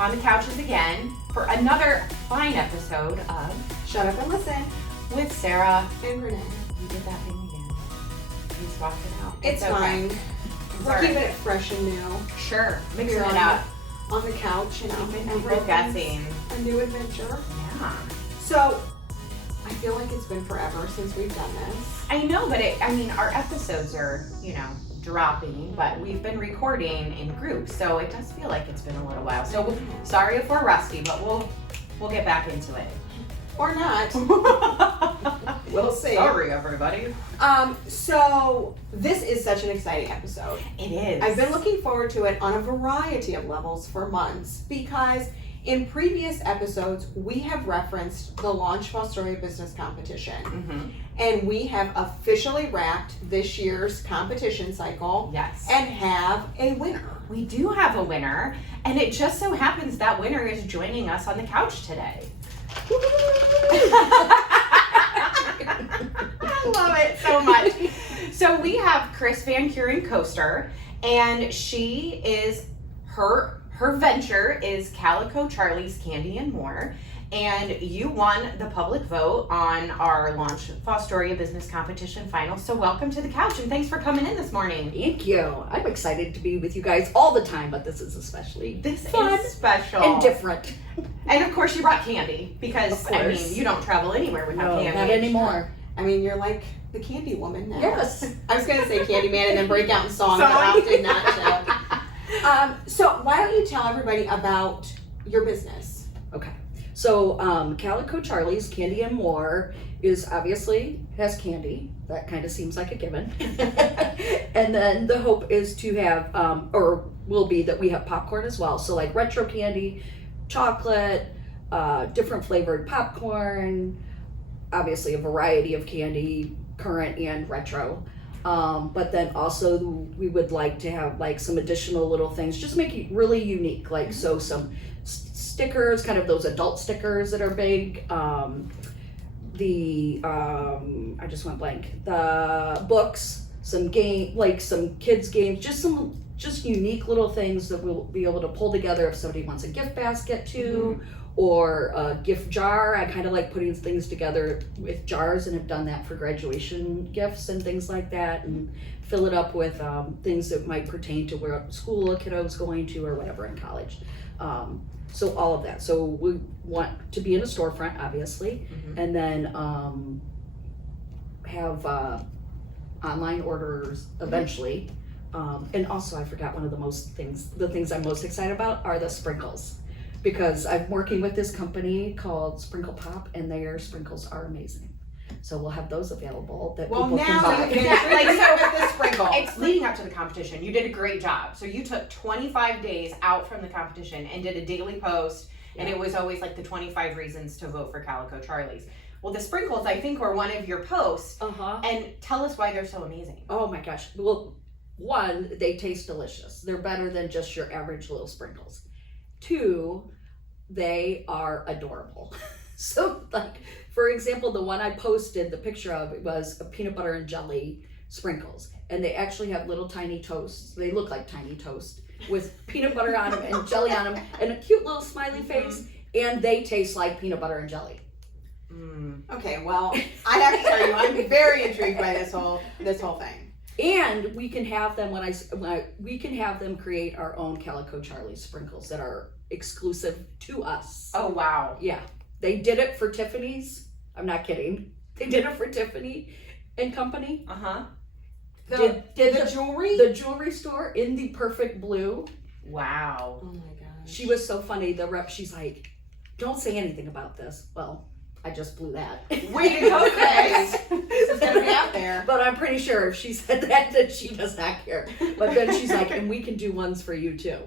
on the couches again for another fine episode of Shut Up and Listen with Sarah and Renee. You did that thing again. You swapped it out. It's fine. We're alright. keeping it fresh and new. Sure, mixing We're it up. On the couch, Keeping people everything's guessing. a new adventure. Yeah. So, I feel like it's been forever since we've done this. I know, but our episodes are, dropping, but we've been recording in groups, so it does feel like it's been a little while. So sorry if we're rusty, but we'll get back into it. Or not. We'll see. Sorry, everybody. So this is such an exciting episode. It is. I've been looking forward to it on a variety of levels for months because in previous episodes we have referenced the Launch Fostoria business competition. Mm-hmm. And we have officially wrapped this year's competition cycle. Yes. And have a winner. We do have a winner, and it just so happens that winner is joining us on the couch today. I love it so much. So we have Kris VanCuren Koester, and she is her venture is Calico, Charlie's Candy and More. And you won the public vote on our Launch Fostoria Business Competition final. So welcome to the couch, and thanks for coming in this morning. Thank you. I'm excited to be with you guys all the time, but this is especially fun is special and different. And of course you brought candy because, you don't travel anywhere without candy. Not anymore. You're like the candy woman now. Yes. I was going to say candy man and then break out in song, but I opted not to. So why don't you tell everybody about your business? Okay. So Calico Charlie's Candy and More is obviously has candy. That kind of seems like a given. And then the hope is to have, or will be that we have popcorn as well. So like retro candy, chocolate, different flavored popcorn, obviously a variety of candy, current and retro. But then also we would like to have like some additional little things, just make it really unique. Like, so some stickers, kind of those adult stickers that are big. I just went blank. The books, some kids games, just unique little things that we'll be able to pull together if somebody wants a gift basket too, or a gift jar. I kind of like putting things together with jars and have done that for graduation gifts and things like that, and fill it up with things that might pertain to where school a kiddo's going to or whatever in college. So all of that. So we want to be in a storefront, obviously, and then have online orders eventually. And also, I forgot one of the things I'm most excited about are the sprinkles, because I'm working with this company called Sprinkle Pop, and their sprinkles are amazing. So we'll have those available that people can buy. With the sprinkle. It's leading up to the competition. You did a great job. So you took 25 days out from the competition and did a daily post, and it was always like the 25 reasons to vote for Calico Charlie's. Well, the sprinkles, I think, were one of your posts. And tell us why they're so amazing. Oh my gosh. Well, one, they taste delicious. They're better than just your average little sprinkles. Two, they are adorable. So, like, for example, the one I posted the picture of, it was a peanut butter and jelly sprinkles, and they actually have little tiny toasts. They look like tiny toast with peanut butter on them and jelly on them and a cute little smiley face, and they taste like peanut butter and jelly. Okay, well, I have to tell you, I'm very intrigued by this whole thing. And we can have them we can have them create our own Calico Charlie sprinkles that are exclusive to us. Oh wow! Yeah, they did it for Tiffany's. I'm not kidding. They did it for Tiffany and Company. The jewelry? The jewelry store in the perfect blue. Wow. Oh my gosh. She was so funny. The rep, she's like, "Don't say anything about this." Well, I just blew that. Way to go, Kris. This is gonna be out there. But I'm pretty sure if she said that she does not care. But then she's like, "And we can do ones for you too."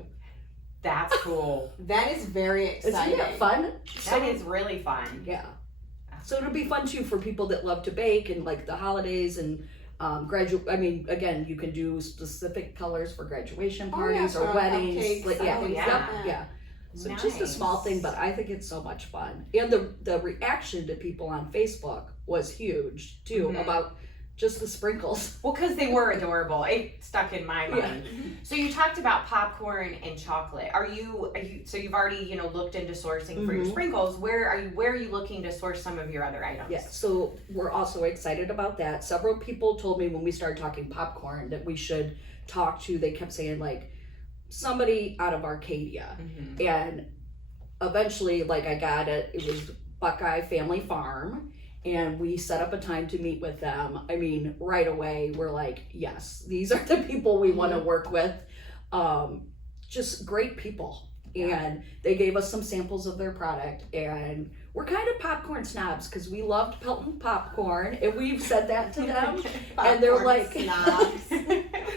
That's cool. That is very exciting. Isn't that fun? That is really fun. Yeah. So it'll be fun too for people that love to bake and like the holidays and again, you can do specific colors for graduation parties or weddings. Cupcakes, So just a small thing, but I think it's so much fun. And the reaction to people on Facebook was huge too, about just the sprinkles. Well, because they were adorable. It stuck in my mind. So you talked about popcorn and chocolate. Are you so you've already, looked into sourcing for your sprinkles. Where are you looking to source some of your other items? Yeah, so we're also excited about that. Several people told me when we started talking popcorn that we should talk to, they kept saying like somebody out of Arcadia. And eventually, like, I got it. It was Buckeye Family Farm. And we set up a time to meet with them. I mean, right away, we're like, yes, these are the people we want to work with. Just great people. And they gave us some samples of their product. And we're kind of popcorn snobs because we loved Pelton popcorn. And we've said that to them. And they're like, snobs.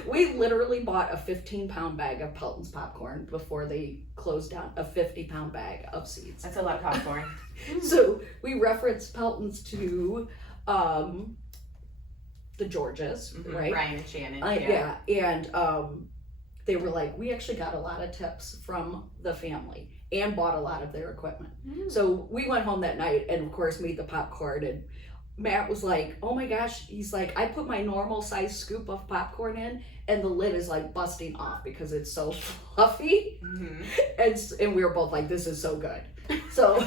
We literally bought a 15-pound bag of Pelton's popcorn before they closed down a 50-pound bag of seeds. That's a lot of popcorn. So we referenced Pelton's to the Georges, right? Brian and Shannon. Yeah. And they were like, we actually got a lot of tips from the family and bought a lot of their equipment. So we went home that night and of course made the popcorn, and Matt was like, oh my gosh, he's like, I put my normal size scoop of popcorn in and the lid is like busting off because it's so fluffy. And we were both like, this is so good. So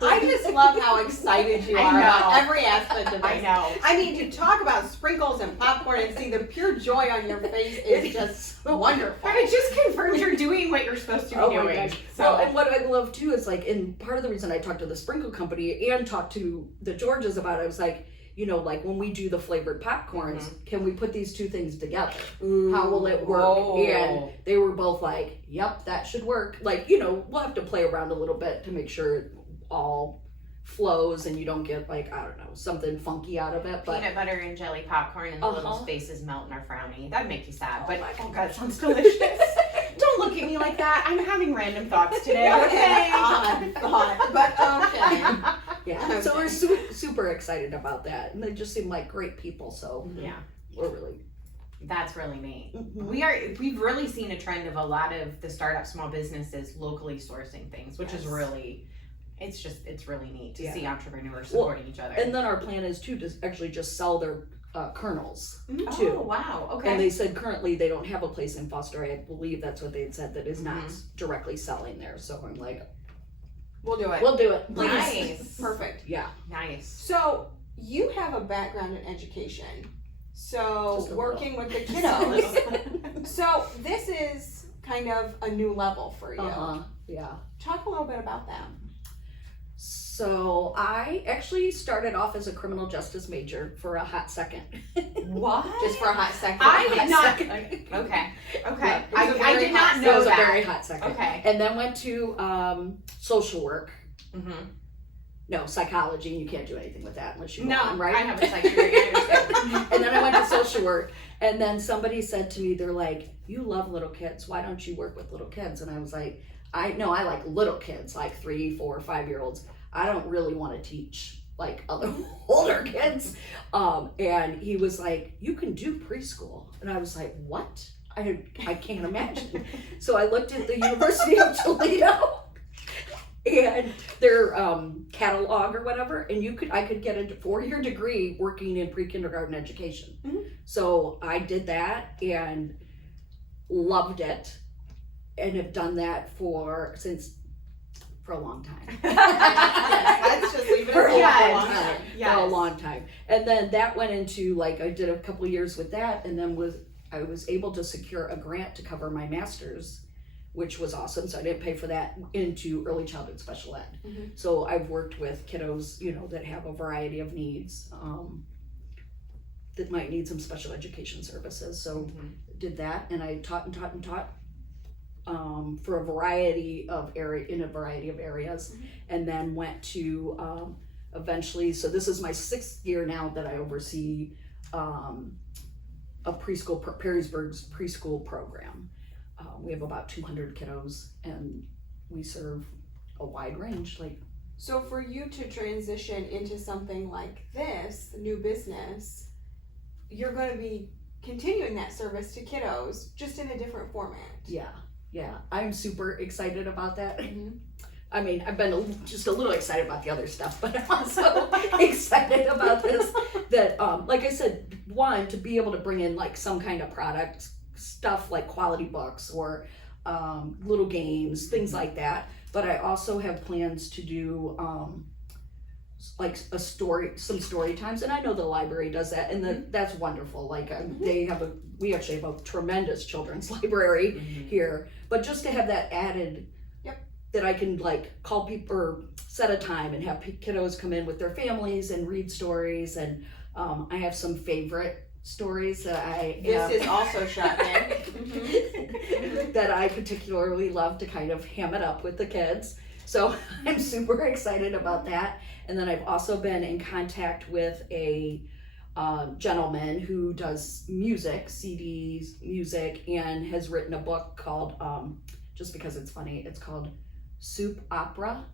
I just love how excited you are about every aspect of this. I know. I mean, to talk about sprinkles and popcorn and see the pure joy on your face is just wonderful. It just confirms you're doing what you're supposed to be doing. My gosh. So, Well, and what I love too is like, and part of the reason I talked to the sprinkle company and talked to the Georges about it, I was like, like when we do the flavored popcorns, can we put these two things together? How will it work? Whoa. And they were both like, yep, that should work. Like, we'll have to play around a little bit to make sure it all flows and you don't get like, I don't know, something funky out of it. But peanut butter and jelly popcorn and the little spaces melt and are frowny. That'd make you sad. But my oh god, it sounds delicious. Don't look at me like that. I'm having random thoughts today. Okay. Odd thought, but okay. Yeah, so we're super excited about that, and they just seem like great people. So Yeah. we're really. That's really neat. We've really seen a trend of a lot of the startup small businesses locally sourcing things, which is really, it's really neat to see entrepreneurs supporting each other. And then our plan is to actually just sell their kernels too. Oh wow, okay. And they said currently they don't have a place in Fostoria. I believe that's what they had said, that is not directly selling there. So I'm like, We'll do it. we'll do it. Please. Nice. Perfect. Yeah. Nice. So you have a background in education. So Just a working with the kiddos. So this is kind of a new level for you. Yeah. Talk a little bit about that. So I actually started off as a criminal justice major for a hot second. What? Just for a hot second. I did not. Second. Okay. Yeah, I did not It know was that. a very hot second. Okay. And then went to social work. No, psychology, and you can't do anything with that unless you want, right? I have a psych degree. I understand. And then I went to social work, and then somebody said to me, they're like, you love little kids, why don't you work with little kids? And I was like, I like little kids, like 3, 4, 5-year-olds. I don't really want to teach like other older kids. And he was like, you can do preschool. And I was like, what? I can't imagine. So I looked at the University of Toledo and their catalog or whatever, and I could get a 4-year degree working in pre-kindergarten education. So I did that and loved it, and have done that for a long time. Let's just leave it For at that. Yes. For a long time. And then that went into, like, I did a couple years with that, and then I was able to secure a grant to cover my master's, which was awesome. So I didn't pay for that, into early childhood special ed. So I've worked with kiddos, that have a variety of needs, that might need some special education services. So did that, and I taught for a variety of areas, and then went to eventually. So this is my 6th year now that I oversee a preschool, Perrysburg's preschool program. We have about 200 kiddos, and we serve a wide range. So for you to transition into something like this, new business, you're going to be continuing that service to kiddos, just in a different format. Yeah, I'm super excited about that. I mean, I've been just a little excited about the other stuff, but I'm also excited about this. That, like I said, one, to be able to bring in like some kind of product stuff like quality books or little games, things like that. But I also have plans to do like some story times, and I know the library does that, and that's wonderful. Like we actually have a tremendous children's library here, but just to have that added. That I can like call people or set a time and have kiddos come in with their families and read stories, and I have some favorite stories that This is also shocking. that I particularly love to kind of ham it up with the kids. So I'm super excited about that. And then I've also been in contact with a gentleman who does music, CDs, music, and has written a book called, just because it's funny, it's called Soup Opera.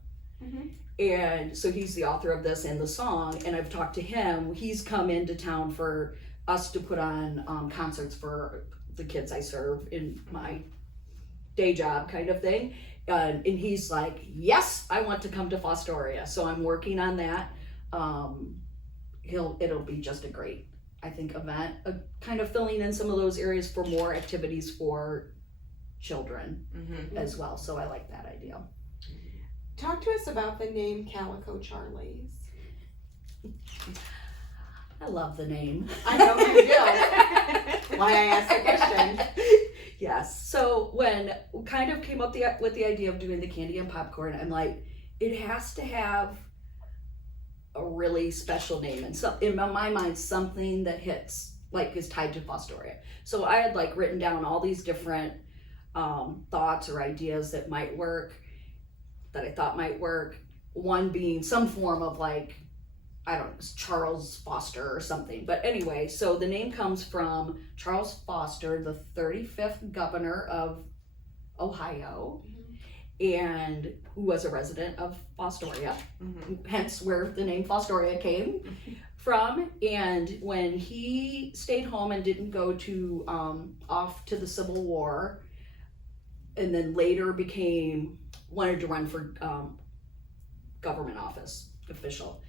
And so he's the author of this and the song, and I've talked to him. He's come into town for us to put on concerts for the kids I serve in my day job kind of thing. And he's like, yes, I want to come to Fostoria. So I'm working on that. It'll be just a great, I think, event, kind of filling in some of those areas for more activities for children as well. So I like that idea. Talk to us about the name Calico Charlie's. I love the name. I know you do. Why I asked the question. Yes. So when we kind of came up with the idea of doing the candy and popcorn, I'm like, it has to have a really special name, and so in my mind, something that hits like is tied to Fostoria. So I had like written down all these different thoughts or ideas that might work, that I thought might work. One being some form of like, I don't know, Charles Foster or something. But anyway, so the name comes from Charles Foster, the 35th governor of Ohio, and who was a resident of Fostoria, hence where the name Fostoria came from. And when he stayed home and didn't go to off to the Civil War, and then later wanted to run for government office official,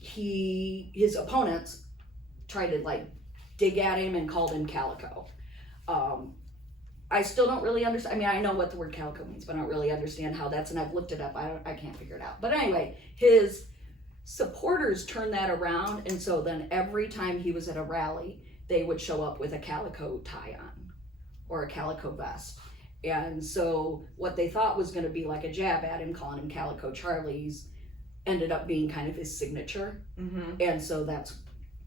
his opponents tried to like dig at him and called him Calico. I still don't really understand. I mean, I know what the word calico means, but I don't really understand how that's, and I've looked it up. I can't figure it out. But anyway, his supporters turned that around, and so then every time he was at a rally, they would show up with a calico tie on or a calico vest. And so what they thought was going to be like a jab at him, calling him Calico Charlie's, ended up being kind of his signature. And so that's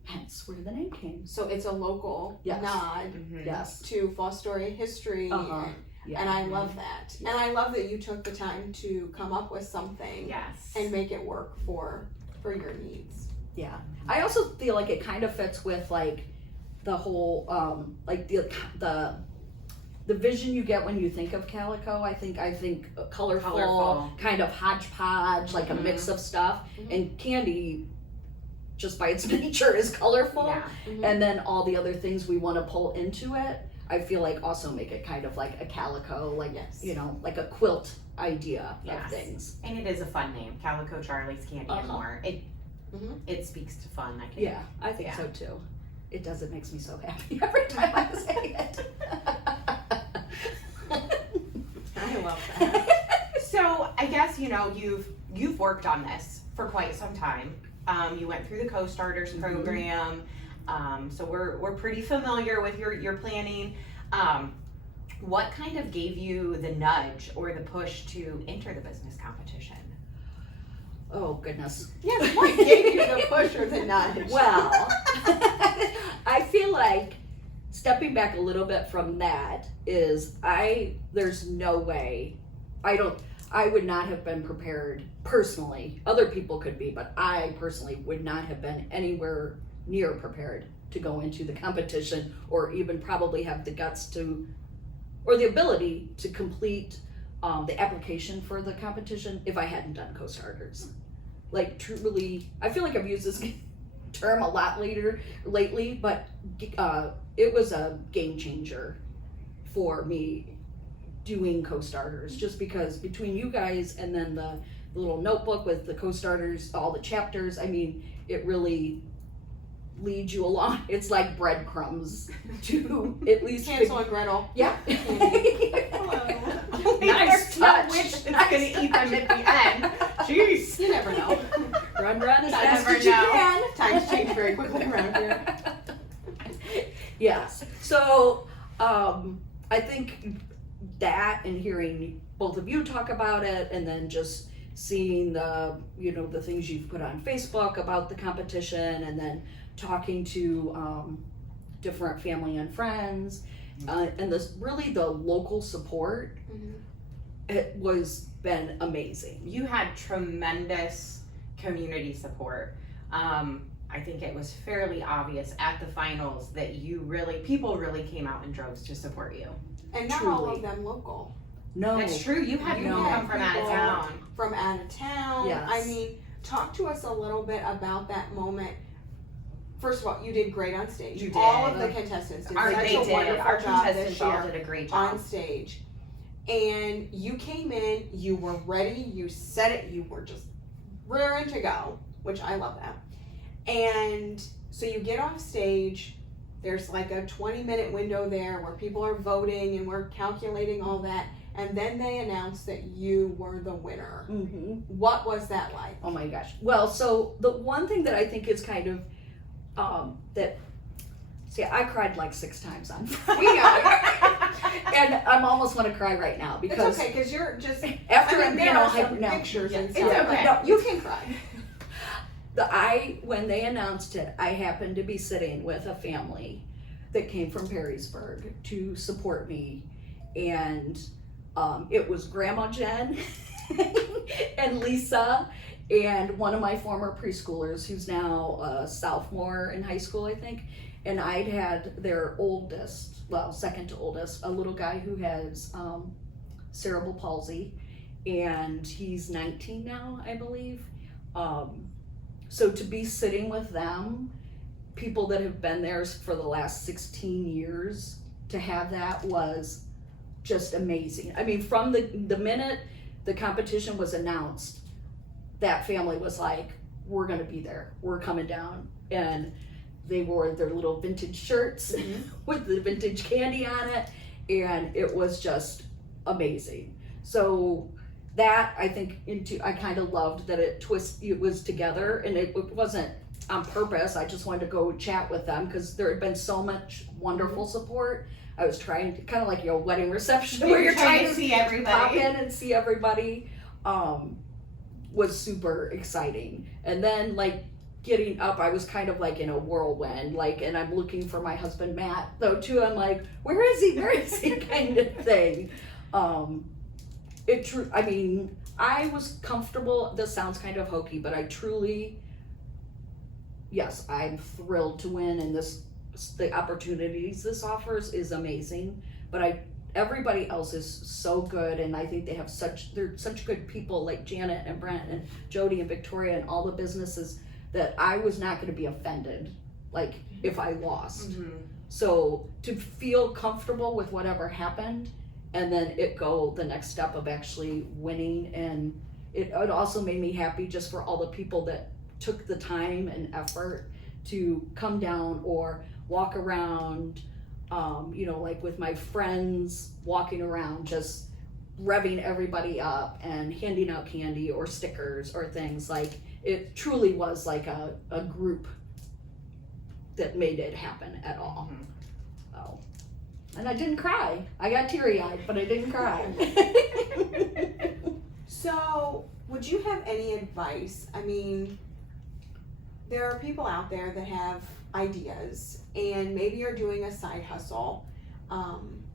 hence where the name came. So it's a local nod Yes. to Fostoria history. Yeah. And I love that. And I love that you took the time to come up with something and make it work for your needs. Yeah. I also feel like it kind of fits with like the whole like the vision you get when you think of Calico. I think colorful, kind of hodgepodge, like a mix of stuff. And candy, just by its nature, is colorful. And then all the other things we want to pull into it, I feel like also make it kind of like a calico, like you know, like a quilt idea of things. And it is a fun name, Calico Charlie's Candy and More. It speaks to fun, I think. Yeah, I think so too. It does. It makes me so happy every time I say it. I love that. So I guess, you know, you've worked on this for quite some time. You went through the Co-Starters program, so we're pretty familiar with your planning. What kind of gave you the nudge or the push to enter the business competition? Oh goodness. Yes, what gave you the push or the nudge? Well, I feel like stepping back a little bit from that is there's no way, I would not have been prepared personally. Other people could be, but I personally would not have been anywhere near prepared to go into the competition, or even probably have the guts to, or the ability to complete the application for the competition if I hadn't done Co-Starters. Like truly, I feel like I've used this term a lot lately, but it was a game changer for me doing co-starters, just because between you guys and then the little notebook with the co-starters, all the chapters, I mean, it really leads you along. It's like breadcrumbs to at least Hansel and Gretel. yeah. Nice touch. Which is Nice going to eat them at the end. Jeez. You never know. Run as I fast never as you know. can. Times change very quickly around here. Yes. So I think that, and hearing both of you talk about it, and then just seeing the the things you've put on Facebook about the competition, and then talking to different family and friends, and this really the local support, it was been amazing. You had tremendous community support. I think it was fairly obvious at the finals that people really came out in droves to support you. And not all Truly. of them local. No, That's true. You had people No. come from out of People town. From out of town. Yes. I mean, talk to us a little bit about that moment. First of all, you did great on stage. You did. All of the contestants did Our such they a did. wonderful Our job this contestants all year did a great job. on stage. And you came in, you were ready, you said it, you were just raring to go, which I love that. And so you get off stage, there's like a 20-minute window there where people are voting and we're calculating all that, and then they announce that you were the winner. Mm-hmm. What was that like? Oh my gosh. Well, so the one thing that I think is kind of I cried like 6 times on Friday. We got it. And I'm almost want to cry right now It's because okay, because you're just, after I I'm mean, being there all are some hyper now. pictures and It's stuff. okay. No, You can cry. When they announced it, I happened to be sitting with a family that came from Perrysburg to support me, and it was Grandma Jen and Lisa and one of my former preschoolers who's now a sophomore in high school, I think, and I'd had their oldest, well, second to oldest, a little guy who has cerebral palsy, and he's 19 now, I believe. So to be sitting with them, people that have been there for the last 16 years, to have that was just amazing. I mean, from the minute the competition was announced, that family was like, we're gonna be there, we're coming down. And they wore their little vintage shirts with the vintage candy on it, and it was just amazing. So that, I think, I kind of loved that it was together, and it wasn't on purpose. I just wanted to go chat with them because there had been so much wonderful support. I was trying to, kind of like your wedding reception where you're trying to see pop everybody. in and see everybody, was super exciting. And then like getting up, I was kind of like in a whirlwind, like, and I'm looking for my husband Matt though too. I'm like, where is he kind of thing. I mean, I was comfortable. This sounds kind of hokey, but I truly, yes, I'm thrilled to win, and the opportunities this offers is amazing. But everybody else is so good, and I think they're such good people, like Janet and Brent and Jody and Victoria and all the businesses, that I was not going to be offended, like if I lost. Mm-hmm. So to feel comfortable with whatever happened, and then it go the next step of actually winning, and it also made me happy just for all the people that took the time and effort to come down or walk around, like with my friends walking around, just revving everybody up and handing out candy or stickers or things. Like, it truly was like a group that made it happen at all. Mm-hmm. Oh. And I didn't cry. I got teary-eyed, but I didn't cry. So, would you have any advice? I mean, there are people out there that have ideas and maybe you're doing a side hustle.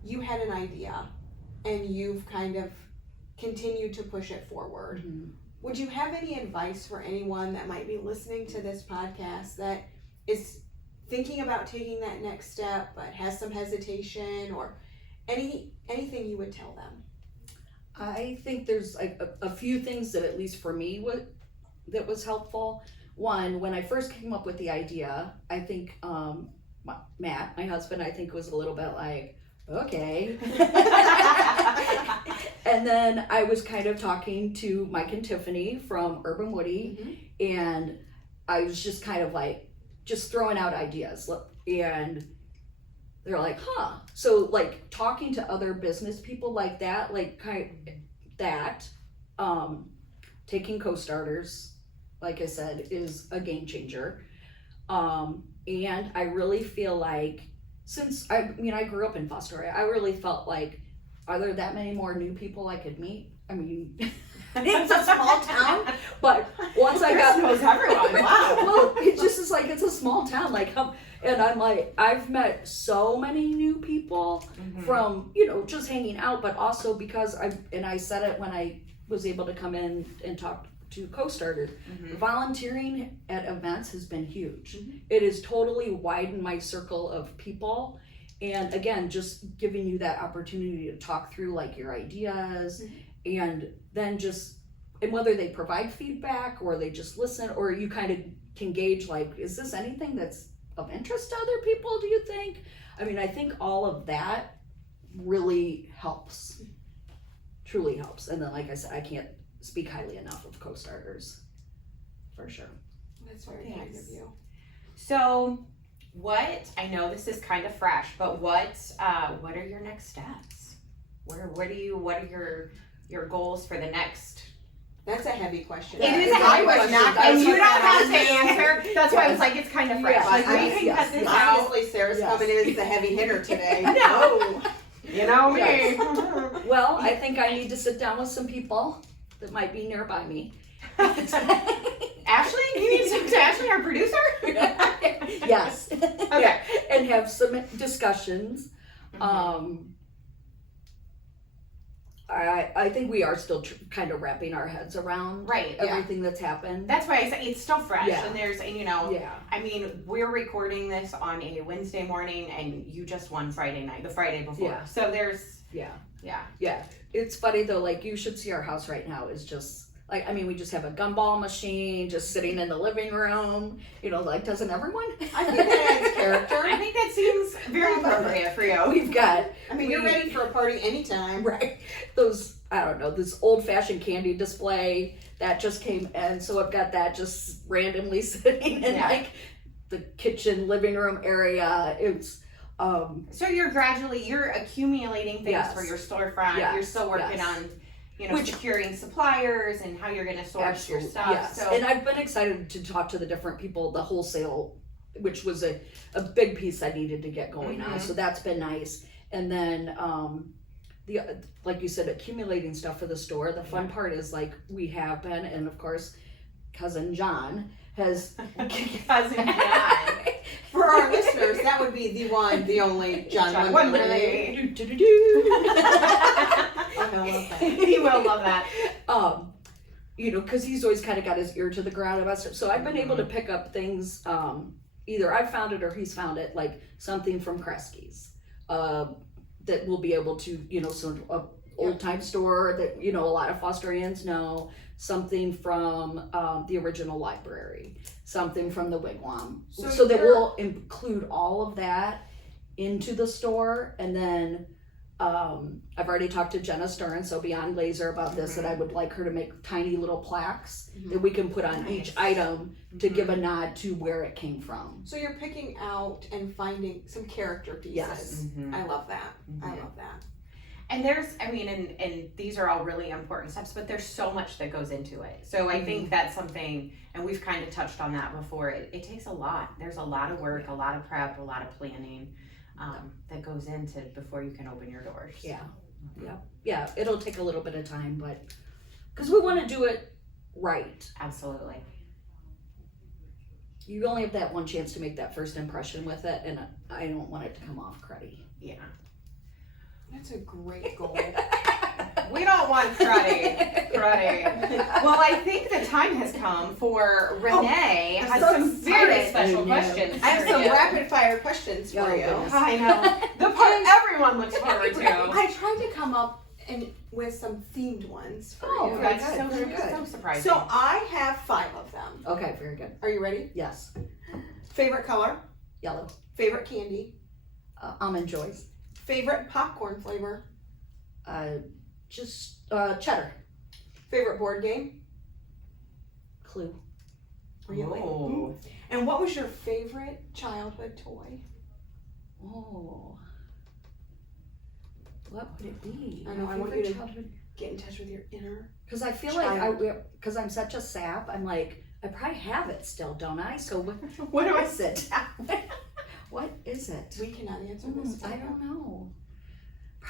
You had an idea and you've kind of continued to push it forward. Mm-hmm. Would you have any advice for anyone that might be listening to this podcast that is thinking about taking that next step but has some hesitation, or anything you would tell them? I think there's a few things that, at least for me, that was helpful. One, when I first came up with the idea, I think Matt, my husband, I think was a little bit like, okay. And then I was kind of talking to Mike and Tiffany from Urban Woody, and I was just kind of like, just throwing out ideas. And they're like, huh. So like talking to other business people like that, like taking co-starters, like I said, is a game changer. And I really feel like, since I grew up in Fostoria, I really felt like, are there that many more new people I could meet? I mean, it's a small town, but once I got knows everyone. Wow. Well, it just is like, it's a small town. Like, and I'm like, I've met so many new people from, just hanging out, but also because I said it when I was able to come in and talk to co-starters, volunteering at events has been huge. It has totally widened my circle of people. And again, just giving you that opportunity to talk through like your ideas, and then and whether they provide feedback or they just listen, or you kind of can gauge like, is this anything that's of interest to other people, do you think? I mean, I think all of that really helps, truly helps. And then, like I said, I can't speak highly enough of co-starters, for sure. That's very kind of you. So, I know this is kind of fresh, but what are your next steps? What are your goals for the next? That's a heavy question. It is a heavy question, and you don't have to answer. That's why I was like, it's kind of fresh. Yes. Like, we can cut this out. Obviously, Sarah's coming in as the heavy hitter today. No. You know me. Yes. Well, I think I need to sit down with some people that might be nearby me. Ashley, you need to talk to Ashley, our producer. Yes. Okay. Yeah. And have some discussions. I think we are still kind of wrapping our heads around everything that's happened. That's why I said it's still fresh, Yeah. and I mean, we're recording this on a Wednesday morning, and you just won Friday night, the Friday before. Yeah. So there's Yeah. It's funny though, like you should see our house right now is just like, I mean, we just have a gumball machine just sitting in the living room, like, doesn't everyone? I think that adds character. I think that seems very appropriate for you. We've got, you're ready for a party anytime. right, this old fashioned candy display that just came in, so I've got that just randomly sitting in like the kitchen living room area. It's so you're accumulating things for your storefront. You're still working on securing suppliers and how you're going to source your stuff. Yes. So, and I've been excited to talk to the different people, the wholesale, which was a big piece I needed to get going on. So that's been nice. And then like you said, accumulating stuff for the store. The fun part is like we have been, and of course, cousin John has cousin John. For our listeners, that would be the one, the only John Wonderly. He will love that. Because he's always kind of got his ear to the ground about stuff. So I've been able to pick up things, either I've found it or he's found it, like something from Kresge's, that we'll be able to, some old time store that, a lot of Fostorians know, something from the original library, something from the Wigwam. So that we'll include all of that into the store. And then I've already talked to Jenna Stern, so Beyond Laser, about this, that I would like her to make tiny little plaques that we can put on each item to give a nod to where it came from. So you're picking out and finding some character pieces. Yes. I love that. I love that. And there's, and these are all really important steps, but there's so much that goes into it. So I think that's something, and we've kind of touched on that before, it takes a lot. There's a lot of work, a lot of prep, a lot of planning that goes into before you can open your doors. Yeah, it'll take a little bit of time, but, because we want to do it right. Absolutely. You only have that one chance to make that first impression with it, and I don't want it to come off cruddy. Yeah. That's a great goal. We don't want cruddy. Well, I think the time has come for Renee has some very special questions. I have some rapid fire questions for you. Goodness. I know. The part everyone looks forward to. I tried to come up with some themed ones for you. That's very good. so surprising. So I have 5 of them. Okay, very good. Are you ready? Yes. Favorite color? Yellow. Favorite candy? Almond Joys. Favorite popcorn flavor? Just cheddar. Favorite board game? Clue. Really? Oh. And what was your favorite childhood toy? Oh. What would it be? I know, My I want favorite you to- childhood. Get in touch with your inner. Because I feel Child. like because I'm such a sap, I'm like, I probably have it still, don't I? So What do I is it? What is it? We cannot answer this. I don't know.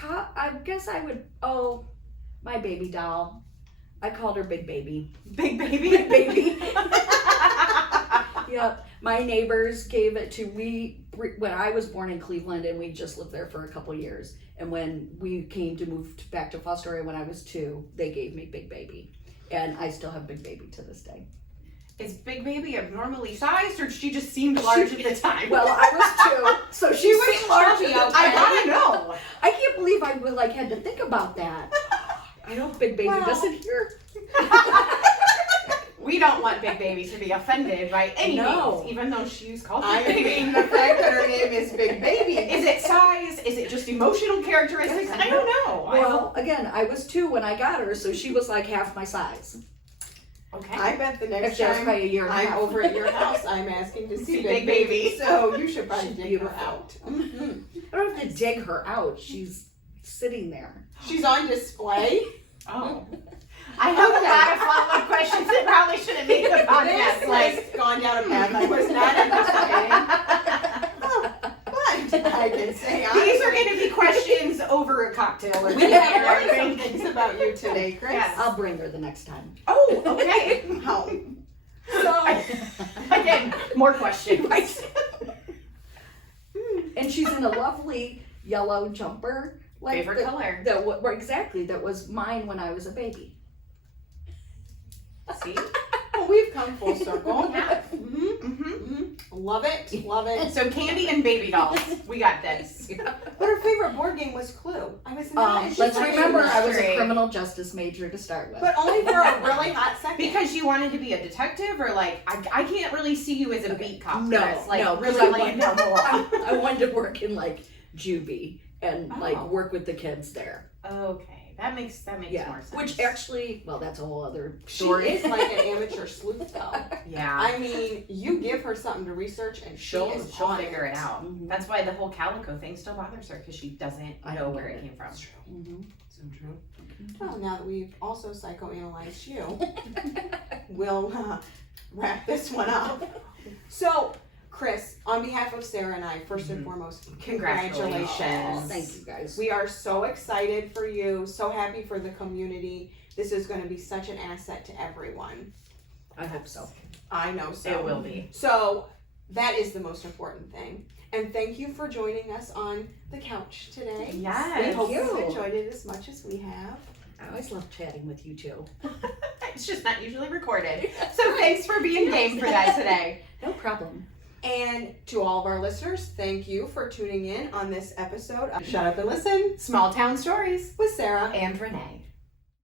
I guess I would. Oh, my baby doll. I called her Big Baby. Big baby? Big Baby. Yep. My neighbors gave it to me when I was born in Cleveland, and we just lived there for a couple years. And when we came to move back to Fostoria when I was 2, they gave me Big Baby, and I still have Big Baby to this day. Is Big Baby abnormally sized, or she just seemed large at the time? Well, I was 2, so she was was large. chubby, at the I time. gotta know. I can't believe I had to think about that. I hope Big Baby Well. doesn't hear. We don't want Big Baby to be offended by any No. means, even though she's called I Big mean, Baby. the fact that her name is Big Baby. Is it size? Is it just emotional characteristics? I don't know. Well, again, I was 2 when I got her, so she was like half my size. Okay. I bet the If next she was time probably a year and a I'm half. over at your house, I'm asking to see See Big Big Baby. Baby. So you should probably She's dig beautiful. her out. Mhm. I don't have to dig her out. She's sitting there. She's on display. Oh. I have a lot of follow-up questions that probably shouldn't make the podcast. This Like, has gone down a path I was not anticipating. But I can say these are honestly, going to be questions over a cocktail. Or we have learned something. some things about you today, Kris. Yes. I'll bring her the next time. Oh, okay. Wow. So, again, more questions. And she's in a lovely yellow jumper. Like Favorite color? Exactly. That was mine when I was a baby. See? Well, we've come full circle. Yeah. Mm-hmm. Mm-hmm. Mm-hmm. Love it. Love it. So candy and baby dolls. We got this. But her favorite board game was Clue. I was not. and she's Let's not remember, even- I was a Straight. criminal justice major to start with. But only for a really hot second. Because you wanted to be a detective, or like, I can't really see you as a beat cop. No, Chris. Like, no, 'cause really I laying down the law. I wanted to work in like juvie and like Oh. work with the kids there. Okay, that makes more sense. Which actually, well, that's a whole other she story. is like an amateur sleuth, though. yeah, I mean, you give her something to research, and she'll she'll figure it out. Mhm. That's why the whole Calico thing still bothers her, because she doesn't I know get where it it. came from. Mhm. So true. Well, now that we've also psychoanalyzed you, we'll wrap this one up. So, Kris, on behalf of Sarah and I, first and foremost, congratulations. Congratulations. Thank you guys. We are so excited for you, so happy for the community. This is going to be such an asset to everyone. I hope so. I know so. It will be. So, that is the most important thing. And thank you for joining us on the couch today. Yes. We hope you. you enjoyed it as much as we have. I always love chatting with you too. It's just not usually recorded. So thanks for being game for that today. No problem. And to all of our listeners, thank you for tuning in on this episode of Shut Up and Listen Small Town Stories with Sarah. and Renee.